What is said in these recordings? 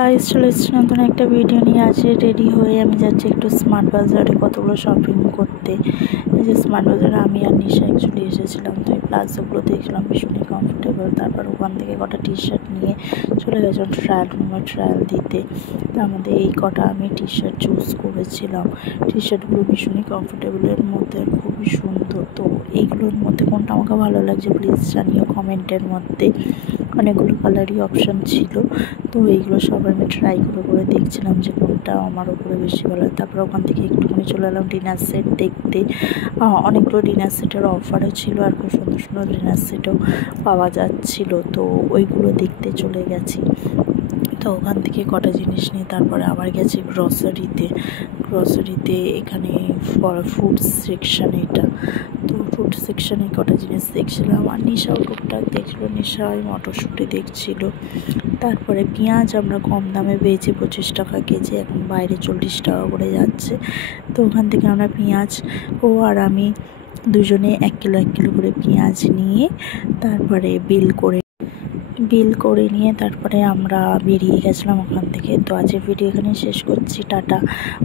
Guys চলে এসেছি নতুন একটা ভিডিও নিয়ে। আজ রেডি হয়ে আমি যাচ্ছি একটু স্মার্ট বাজারে কতগুলো শপিং করতে। এই যে স্মার্ট বাজারে আমি আর নিশা অ্যাকচুয়ালি এসেছিলাম, তো এই প্লাজোগুলো দেখলাম ভীষণই কমফোর্টেবল। তারপর ওখান থেকে কটা টি শার্ট নিয়ে চলে গেছিলাম ট্রায়াল রুমে ট্রায়াল দিতে। তার মধ্যে এই কটা আমি টি শার্ট চুজ করেছিলাম। টি শার্টগুলো ভীষণই কমফোর্টেবলের মধ্যে, খুবই সুন্দর। তো এইগুলোর মধ্যে কোনটা আমাকে ভালো লাগছে প্লিজ জানিও কমেন্টের মধ্যে। অনেকগুলো কালারই অপশান ছিল, তো এইগুলো সব আমি ট্রাই করে দেখছিলাম যে কোনটা আমার উপরে বেশি ভালো লাগে। তারপর ওখান থেকে একটুখানি চলে এলাম ডিনার সেট দেখতে। অনেকগুলো ডিনার সেটের অফারও ছিল আর খুব সুন্দর সুন্দর ডিনার সেটও পাওয়া যাচ্ছিলো, তো ওইগুলো দেখতে চলে গেছি। তো ওখান থেকে কটা জিনিস নিয়ে তারপরে আবার গেছি গ্রসারিতে এখানে ফুড সেকশান, এটা তো ফুড সেকশানে কটা জিনিস দেখছিলাম। আর নিশাও টুকটাক দেখছিলো, নিশা ওই মটরশুঁটি দেখছিল। তারপরে পেঁয়াজ আমরা কম দামে পেয়েছি 25 টাকা কেজি, এখন বাইরে 40 টাকা করে যাচ্ছে। তো ওখান থেকে আমরা পেঁয়াজ আর আমি দুজনে 1 কিলো করে পেঁয়াজ নিয়ে তারপরে বিল করে নিয়ে তারপরে আমরা বেরিয়ে গেছিলাম ওখান থেকে। তো আজকের ভিডিও এখানে শেষ করছি, টাটা।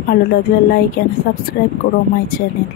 ভালো লাগলে লাইক অ্যান্ড সাবস্ক্রাইব করো মাই চ্যানেল।